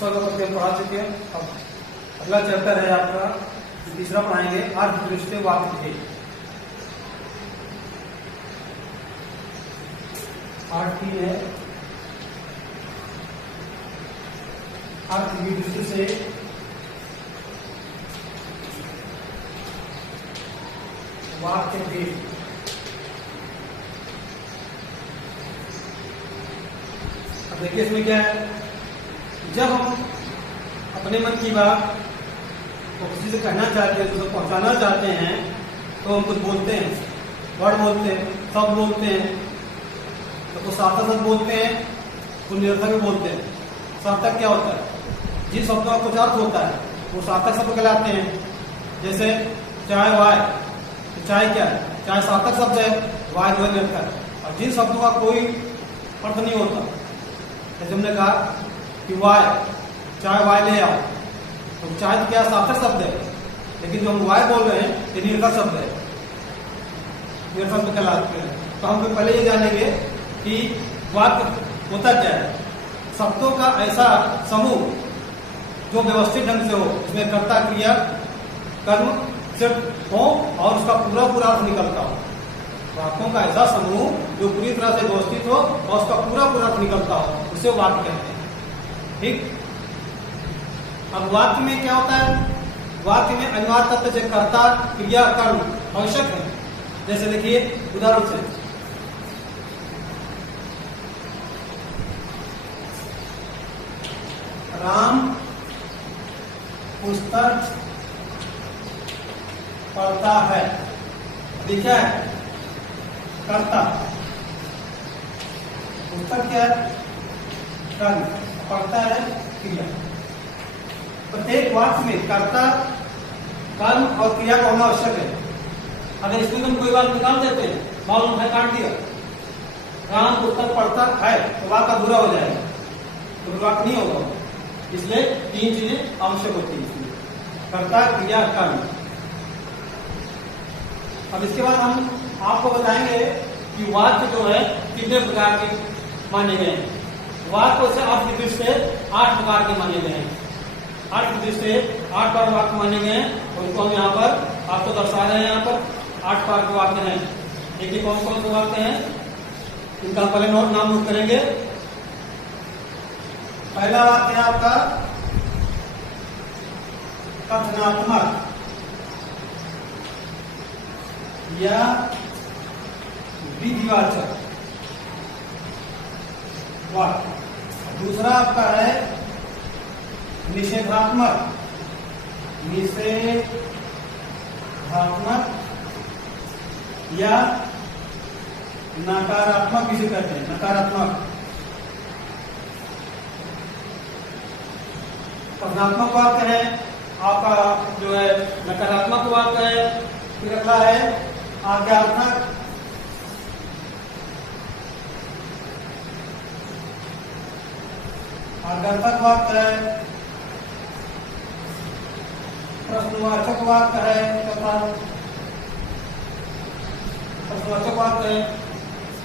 उसका पढ़ा चुके हैं। अब अगला चैप्टर है आपका तीसरा पढ़ाएंगे अर्धदृष्टि वाक्य भेद। पार्ट 3 है अर्थ की दृष्टि से वाक्य भेद। अब देखिए इसमें क्या है, जब हम अपने मन की बात को किसी से कहना चाहते हैं, तो पहुंचाना चाहते हैं, तो हम कुछ बोलते हैं, वर्ड बोलते हैं, शब्द बोलते हैं, तो कुछ सार्थक शब्द बोलते हैं, कुछ निरर्थक भी बोलते हैं। सार्थक क्या होता है? जिन शब्दों का कुछ अर्थ होता है वो सार्थक शब्द कहलाते हैं। जैसे चाय वाय, तो चाय क्या है? चाय सार्थक शब्द है, वाय जो है निरर्थक। और जिन शब्दों का कोई अर्थ नहीं होता, जैसे हमने कहा कि वाय, चाय वाय ले आओ, तो चाय तो क्या सार्थक शब्द है, लेकिन जो हम वाय बोल रहे हैं ये निरर्थक शब्द है, निरर्थक शब्द कहलाते हैं। तो हम पहले ये जानेंगे कि वाक्य होता क्या है। शब्दों का ऐसा समूह जो व्यवस्थित ढंग से हो, उसमें कर्ता क्रिया कर्म सिर्फ हो और उसका पूरा पूरा अर्थ निकलता हो। वाक्यों का ऐसा समूह जो पूरी तरह से व्यवस्थित हो और उसका पूरा पूरा अर्थ निकलता हो, उसे वाक्य कहते हैं। ठीक। अब वाक्य में क्या होता है? वाक्य में अनिवार्य तत्व जैसे कर्ता क्रिया कर्म आवश्यक है। जैसे देखिए उदाहरण से, राम पुस्तक पढ़ता है, देखा है कर्ता, पुस्तक क्या है? कर्म, पढ़ता है क्रिया। प्रत्येक वाक्य में कर्ता कर्म और क्रिया का होना आवश्यक है। अगर इसमें तुम कोई बात निकाल देते हैं, मालूम है काट दिया, राम पुस्तक पढ़ता है, तो वाक्य अधूरा हो जाएगा, तो वाक्य नहीं होगा। इसलिए 3 चीजें आवश्यक होती है इसमें, कर्ता क्रिया कर्म। अब इसके बाद हम आपको बताएंगे कि वाक्य जो है कितने प्रकार के माने गए हैं। वाक्य से अर्थ की दृष्टि से 8 प्रकार के माने गए हैं। अर्थ की दृष्टि से 8 बार वाक्य माने गए हैं, और उनको हम यहाँ पर आपको दर्शा रहे हैं। यहाँ पर 8 प्रकार के वाक्य हैं। देखिए कौन कौन से वाक्य हैं, इनका पहले नाम नोट करेंगे। पहला वाक्य है आपका कथनात्मक या विधिवाचक वाक्य। दूसरा आपका है निषेधात्मक, निषेधात्मक या नकारात्मक किसे कहते हैं? नकारात्मक। कथनात्मक वाक्य है आपका जो है नकारात्मक वाक्य है। फिर अगला है आज्ञार्थक, आज्ञार्थक वाक्य है। प्रश्नवाचक वाक्य है तथा प्रश्नवाचक वाक्य है।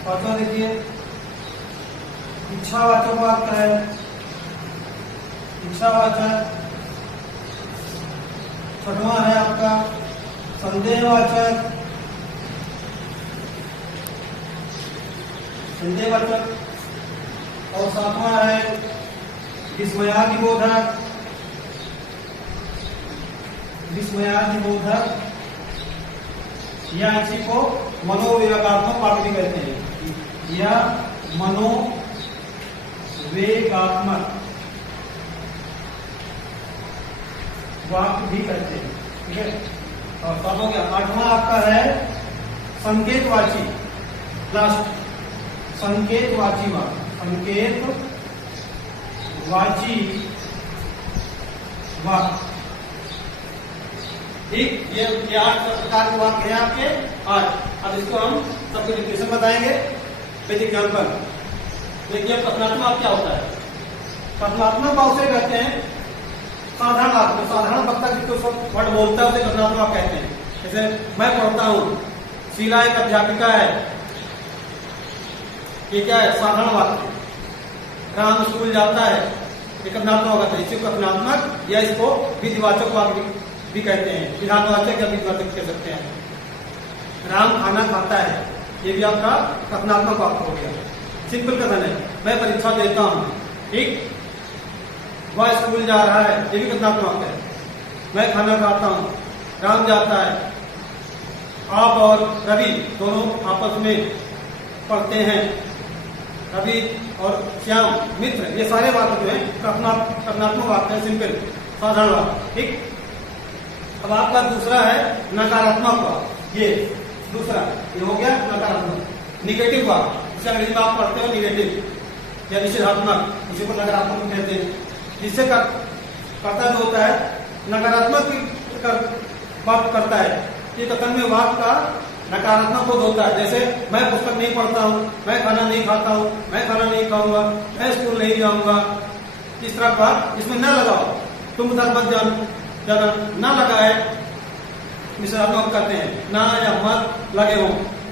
पांचवा देखिए इच्छावाचक वाक्य है, इच्छावाचक। छठवां है आपका संदेहवाचक, संदेहवाचक। और 7वां है विस्मयादिबोधक, विस्मयादिबोधक या इसी को मनोवेगात्मक वाक्य भी कहते हैं, या मनोवेगात्मक वाक्य भी कहते हैं। ठीक है। और तब हो गया 8वां आपका है संकेतवाची, लास्ट संकेतवाची वाक्य, संकेतवाची वाक्य। ठीक। ये 8 प्रकार के वाक्य हैं आपके 8। अब इसको हम सबको डिफिनेशन बताएंगे विद एग्जाम्पल। देखिए कथनात्मक क्या होता है? कथनात्मक वाक्य कहते हैं साधारण वाक्य, साधारण वक्ता जिसको वर्ड बोलता है उसे कथनात्मक कहते हैं। जैसे मैं पढ़ता हूँ, शीला एक अध्यापिका है, ये क्या है? साधारण वाक्य। राम स्कूल जाता है, ये कथनात्मक वाक्य है। इसी को कथनात्मक या इसको विधिवाचक वाक्य भी कहते हैं, विधानवाचक या विधिवाचक कह सकते हैं। राम खाना खाता है, ये भी आपका कथनात्मक वाक्य हो गया। सिंपल कथन है, मैं परीक्षा देता हूं, ठीक। वह स्कूल जा रहा है, ये भी कथनात्मक वाक्य है। मैं खाना खाता हूं, राम जाता है, आप और रवि दोनों आपस में पढ़ते हैं, रवि और श्याम मित्र, ये सारे वाक्य जो है कथनात्मक वाक्य है, सिंपल साधारण वाक्य, ठीक। अब आपका दूसरा है नकारात्मक वाक्य। ये दूसरा ये हो गया नकारात्मक, निगेटिव वाक्य, जिसे अंग्रेजी में आप पढ़ते हो निगेटिव या निषेधात्मक, इसी को नकारात्मक कहते हैं। जिससे कर्ता जो होता है नकारात्मक बात करता है, ये कथन में वाक्य का नकारात्मक बोध होता है। जैसे मैं पुस्तक नहीं पढ़ता हूँ, मैं खाना नहीं खाता हूँ, मैं खाना नहीं खाऊंगा, मैं स्कूल नहीं जाऊंगा, इस तरह का इसमें न लगाओ, तुम उधर मत जाना ना लगा है, निषेधात्मक करते हैं, ना या मत लगे हो,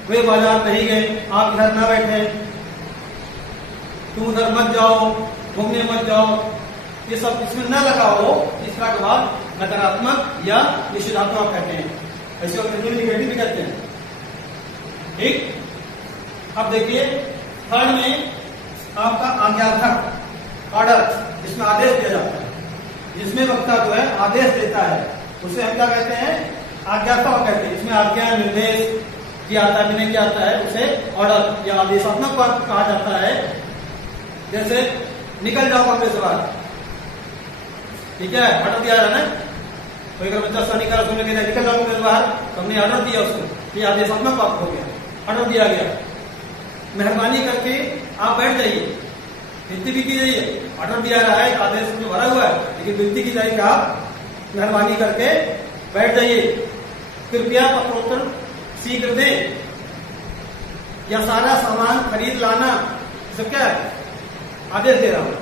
वे बाजार नहीं गए, आप इधर ना बैठे, तुम उधर मत जाओ, घूमने मत जाओ, ये सब इसमें न लगा हो, इस तरह के बाद नकारात्मक या निषेधात्मक कहते हैं। ऐसे निगेटिव भी कहते हैं, ठीक। अब देखिए थर्ड में आपका आज्ञार्थक ऑर्डर, जिसमें आदेश दिया जाता है, जिसमें वक्ता जो है आदेश देता है, उसे हम क्या कहते हैं, आज्ञार्थक कहते हैं। इसमें आज्ञा निर्देश किया आता है, विनय किया आता है, उसे ऑर्डर या आदेशात्मक वाक्य कहा जाता है। जैसे निकल जाओ कमरे से बाहर, ठीक है, ऑर्डर दिया है ना, कोई अगर बच्चा सा निकल सुनने के लिए निकल जाओ कमरे से बाहर, तो हमने ऑर्डर दिया उसको, ये आदेशात्मक वाक्य हो गया, ऑर्डर दिया गया। मेहरबानी करके आप बैठ जाइए, विनती भी की जाइए, ऑर्डर दिया रहा है, आदेश में भरा हुआ है, लेकिन विनती की जाएगी आप मेहरबानी करके बैठ जाइए, कृपया पत्रोत्तर शीघ्र दें, या सारा सामान खरीद लाना, सब क्या है, आदेश दे रहा हूं,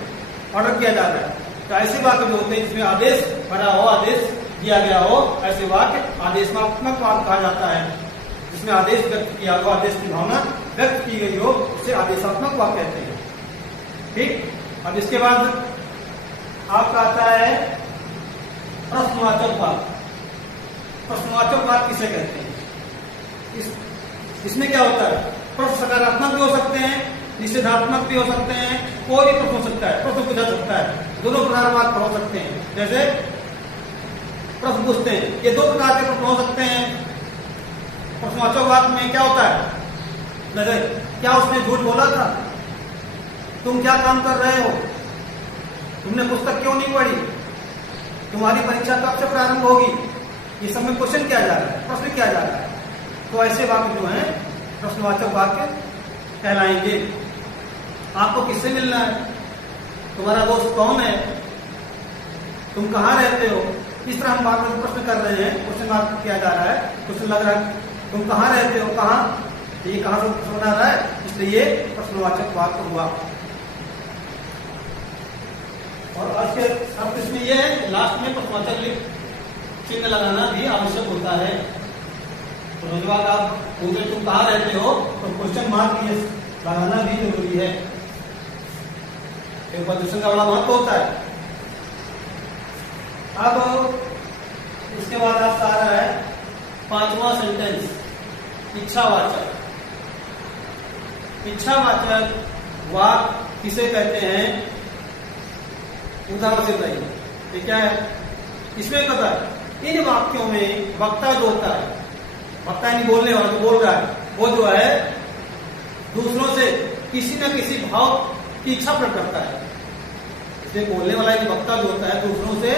ऑर्डर किया जा रहा है। तो ऐसे वाक्य जो होते हैं जिसमें आदेश भरा हो, आदेश दिया गया हो, ऐसे वाक्य आदेशात्मक वाक्य कहा जाता है। जिसमें आदेश व्यक्त किया हो, आदेश की भावना व्यक्त की गई हो, उसे आदेशात्मक वाक्य कहते हैं, ठीक। अब इसके बाद आपका आता है प्रश्नवाचक वाक्य। प्रश्नवाचक वाक्य किसे कहते हैं? इसमें क्या होता है, प्रश्न सकारात्मक भी हो सकते हैं, निषेधात्मक भी हो सकते हैं, कोई भी प्रश्न हो सकता है, प्रश्न पूछा सकता है, दोनों प्रकार वाक्य हो सकते हैं। जैसे प्रश्न पूछते हैं, ये दो प्रकार के प्रश्न हो सकते हैं। प्रश्नवाचक वाक्य में क्या होता है, जैसे क्या उसने झूठ बोला था, तुम क्या काम कर रहे हो, तुमने पुस्तक क्यों नहीं पढ़ी, तुम्हारी परीक्षा कब से प्रारंभ होगी, ये सब में क्वेश्चन किया जा रहा है, प्रश्न किया जा रहा है। तो ऐसे वाक्य जो है प्रश्नवाचक वाक्य कहलाएंगे। आपको किससे मिलना है, तुम्हारा दोस्त कौन है, तुम कहाँ रहते हो, इस तरह हम बात में प्रश्न कर रहे हैं, क्वेश्चन मार्क किया जा रहा है, क्वेश्चन लग रहा है, तुम कहाँ रहते हो, कहाँ, ये कहाँ से प्रश्न आ रहा है, इसलिए प्रश्नवाचक वाक्य हुआ। और आज के अब इसमें यह है, लास्ट में प्रश्नवाचक चिन्ह लगाना भी आवश्यक होता है। तो रोज बाद आप पूछे तुम कहाँ रहते हो, तो क्वेश्चन मार्क ये लगाना भी जरूरी है, प्रदूषण का बड़ा महत्व होता है। अब इसके बाद आपका आ रहा है पांचवा सेंटेंस, इच्छावाचक। इच्छावाचक वाक्य किसे कहते हैं, उदाहरण से बताइए, ये क्या है। इसमें पता है, इन वाक्यों में वक्ता जो होता है, वक्ता यानी बोलने वाला जो बोल रहा है, वो जो है दूसरों से किसी न किसी भाव की इच्छा प्रकट करता है। इसलिए बोलने वाला एक वक्ता जो होता है दूसरों से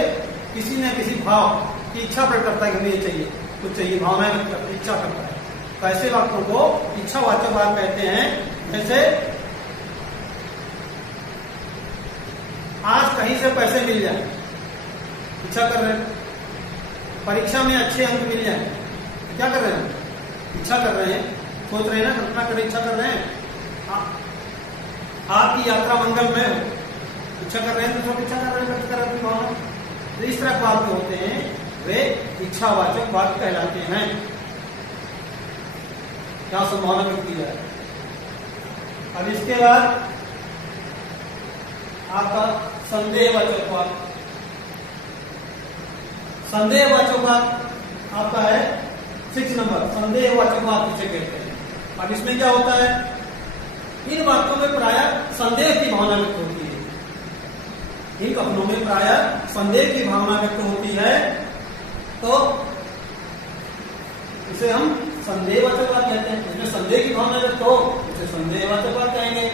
किसी न किसी भाव की इच्छा प्रकट करता है कि हमें ये चाहिए, कुछ चाहिए, भावनाएं इच्छा करता है। तो ऐसे वाक्यों को इच्छावाचक वाक्य कहते हैं। जैसे आज कहीं से पैसे मिल जाए, इच्छा कर रहे हैं, परीक्षा में अच्छे अंक मिल जाए, क्या कर रहे हैं, इच्छा कर रहे हैं, सोच रहे हैं ना, कल्पना कर इच्छा कर रहे हैं, आपकी यात्रा मंगलमय हो, इच्छा कर रहे हैं, तो सब इच्छा कर रहे हैं, व्यक्त कर रहे हैं भावना। इस तरह वाक्य होते हैं, वे इच्छावाचक वाक्य कहलाते हैं। क्या संभावना व्यक्त की जाए। अब इसके बाद आपका संदेहवाचक वाक्य। संदेहवाचक वाक्य आपका है 6 नंबर, संदेहवाचक वाक्य जिसे कहते हैं। अब इसमें क्या होता है, इन वाक्यों में प्रायः संदेह की भावना व्यक्त होती है। इन कथनों में प्रायः संदेह की भावना व्यक्त होती है, तो इसे हम संदेहवाचक वाक्य कहते हैं। इसमें संदेह की भावना व्यक्त हो इसे संदेहवाचक वाक्य कहेंगे।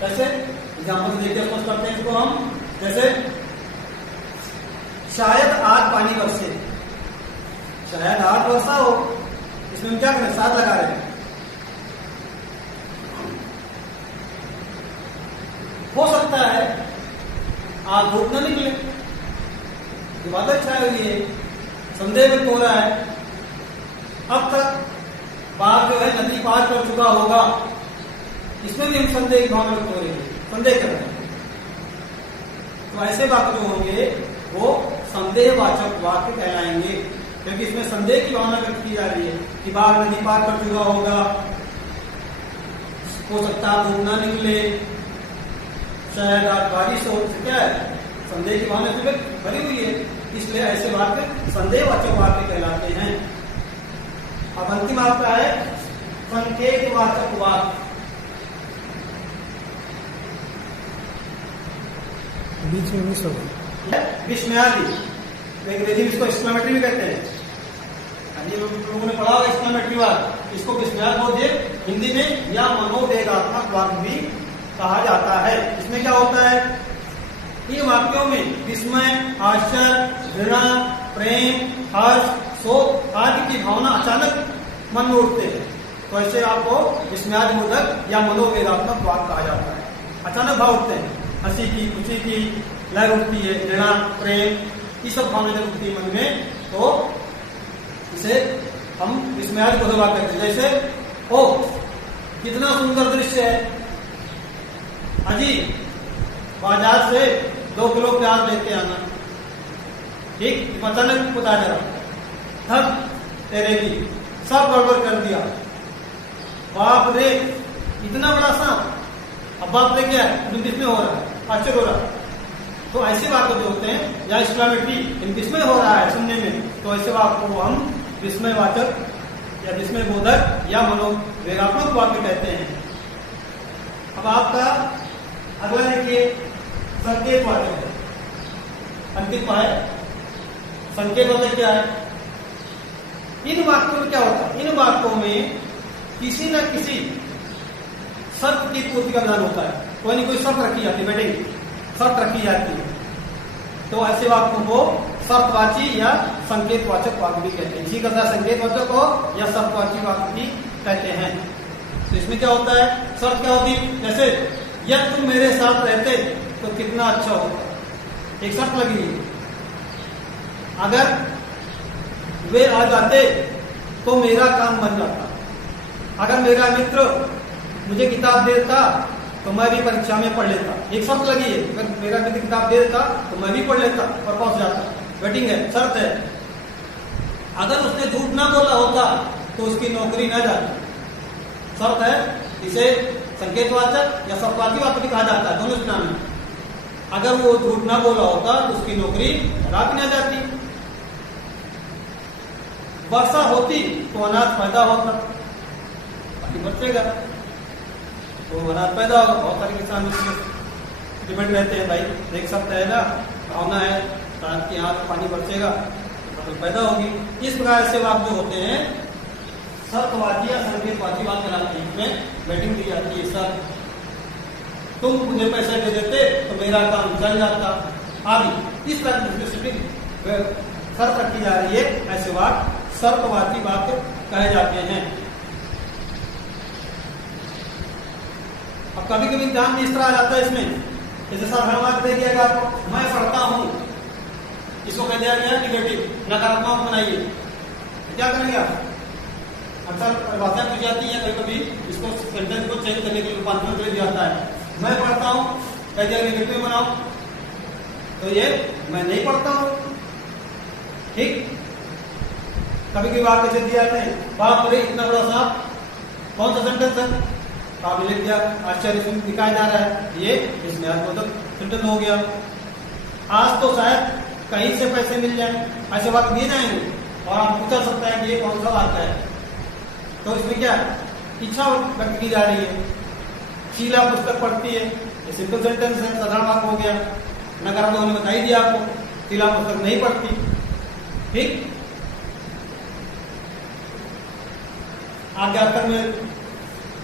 कैसे एग्जाम्पल देखिए, स्पष्ट करते हैं इसको हम। जैसे शायद आज पानी बरसे, शायद आज वर्षा हो, इसमें हम क्या करें, साथ लगा रहे हैं। हो सकता है आज धूप न निकले, बादल छाए हुई है, संदेह व्यक्त हो रहा है। अब तक बाढ़ जो है नदी पार कर चुका होगा, इसमें भी हम संदेह की भावना व्यक्त हो रही है, संदेह कर रहे हैं। तो ऐसे वाक्य जो होंगे वो संदेहवाचक वाक्य कहलाएंगे, क्योंकि इसमें संदेह की भावना व्यक्त की जा रही है कि बाढ़ नदी पार कर चुका होगा, हो सकता है धूप ना निकले, शायद आज बारिश हो, क्या है, संदेह की भावना से भरी हुई है, इसलिए ऐसे वाक्य संदेहवाचक वाक्य कहलाते हैं। अब अंतिम आपका है संकेतवाचक वाक्य। बीच में मिस हो गई, विस्मयादि, अंग्रेजी में इसको एक्सक्लेमेटरी भी कहते हैं। ये लोगों ने पढ़ा होगा एक्सक्लेमेटरी वाक्य, इसको विस्मयादि बोलिए हिंदी में, या मनोवेगात्मक वाक्य भी कहा जाता है। इसमें क्या होता है, इन वाक्यों में विस्मय, आश्चर्य, घृणा, प्रेम, हर्ष, शोक आदि की भावना अचानक मन में उठते हैं, तो ऐसे आपको विस्मयादिबोधक या मनोवेगात्मक वाक्य कहा जाता है। अचानक भाव उठते हैं, हंसी की, खुशी की लहर उठती है, घृणा, प्रेम, ये सब भावना जब उठती है मन में, तो इसे हम विस्मयादिबोधक वाक्य कहते हैं। जैसे ओ कितना सुंदर दृश्य है, अजी बाजार से 2 किलो प्याज लेके आना, ठीक, अचानक बता जा रहा, थक तेरे की, सब गड़बड़ कर दिया, बाप रे इतना बड़ा सांप, अब बाप रे क्या है, विस्मय हो रहा है, आश्चर्य हो रहा है। तो ऐसे वाक्य जो होते हैं या एक्सक्लेमेटरी, विस्मय हो रहा है सुनने में, तो ऐसे वाक्य को हम विस्मयवाचक या विस्मय बोधक या मनोवेगात्मक वाक्य कहते हैं। अब आपका अगला देखिए संकेतवाचक है, अंतिम है संकेतवाचक क्या है। इन वाक्यों में क्या होता है, इन वाक्यों में किसी न किसी शर्त की पूर्ति का विधान होता है, कोई न कोई शर्त रखी जाती है, वेटिंग शर्त रखी जाती है, तो ऐसे वाक्यों को शर्तवाची या संकेतवाचक वाक्य भी कहते हैं। इसी का संकेतवाचक हो या शर्तवाची वाक्य भी कहते हैं। तो इसमें क्या होता है, शर्त क्या होती है, जैसे यदि तुम मेरे साथ रहते तो कितना अच्छा होता, एक शर्त लगी है, अगर वे आ जाते तो मेरा काम बन जाता, अगर मेरा मित्र मुझे किताब देता तो मैं भी परीक्षा में पढ़ लेता, एक शर्त लगी है, अगर मेरा मित्र किताब देता तो मैं भी पढ़ लेता और पहुंच जाता, वेटिंग है, शर्त है। अगर उसने झूठ ना बोला होता तो उसकी नौकरी न जाती, शर्त है। इसे संकेतवाचक या शर्तवाची वाक्य भी कहा जाता है, दोनों नाम में। अगर वो झूठ ना बोला होता तो उसकी नौकरी रात न जाती। वर्षा होती तो अनाज पैदा होता, पानी बचेगा तो अनाज पैदा होगा। बहुत सारे किसान उसमें डिपेंड रहते हैं, भाई एक शब्द है ना, भावना है कि यहाँ पानी बचेगा फसल पैदा होगी। इस प्रकार से वाक्य जो होते हैं शर्तवाची या संकेतवाची वाक्य कहलाते हैं। इसमें वेटिंग दी जाती है, सर तुम मुझे पैसे दे देते तो मेरा काम चल जाता आदि, इस तरह की शर्त रखी जा रही है, ऐसे वाक्य शर्तवाची वाक्य कहे जाते हैं। अब कभी कभी ध्यान इस तरह आ जाता है इसमें, जैसे साधारण वाक्य दे दिया गया आपको, मैं पढ़ता हूं, इसको कह दिया गया निगेटिव, नकारात्मक बनाइए, क्या करेंगे आप? अक्सर परिभाषा पूछ जाती है, कभी कभी इसको सेंटेंस को चेंज करने के लिए रूपांतरण कर दिया जाता है। मैं पढ़ता हूं कह दिया निगेटिव बनाओ, तो ये मैं नहीं पढ़ता हूं, ठीक। कभी कभी वाक्य से दिया जाते हैं, बाप रे इतना बड़ा सांप, कौन सा सेंटेंस है? काबिल दिया, आश्चर्य दिखाया जा रहा है, ये इसमें सेंटेंस हो गया। आज तो शायद कहीं से पैसे मिल जाए, ऐसे वाक्य दिए जाएंगे और आप पूछा सकता है कि ये कौन सा वाक्य है। तो इसमें क्या इच्छा व्यक्त की जा रही है। शीला पुस्तक पढ़ती है, ये सिंपल सेंटेंस है, साधारण वाक्य हो गया। नकारात्मक हमने बता ही दिया आपको, शीला पुस्तक नहीं पढ़ती। ठीक, आज्ञाकर में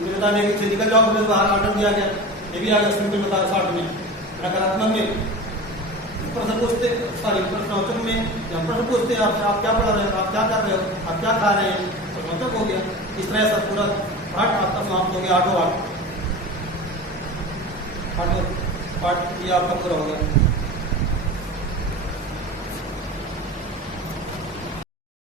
बता दें कि निकल जाओ, तुम्हें बाहर ऑर्डर दिया गया, ये भी आ गया सिंपल बता शॉर्ट में। नकारात्मक में प्रश्न पूछते, सॉरी प्रश्नोत्तर में जब प्रश्न पूछते हैं आपसे, आप क्या पढ़ रहे हो, आप क्या कर रहे हो, आप क्या खा रहे हैं, प्रश्नोत्तर हो गया। इस तरह से पूरा पाठ आपका समाप्त हो गया, आठों पाठ ये आपका पूरा हो गया।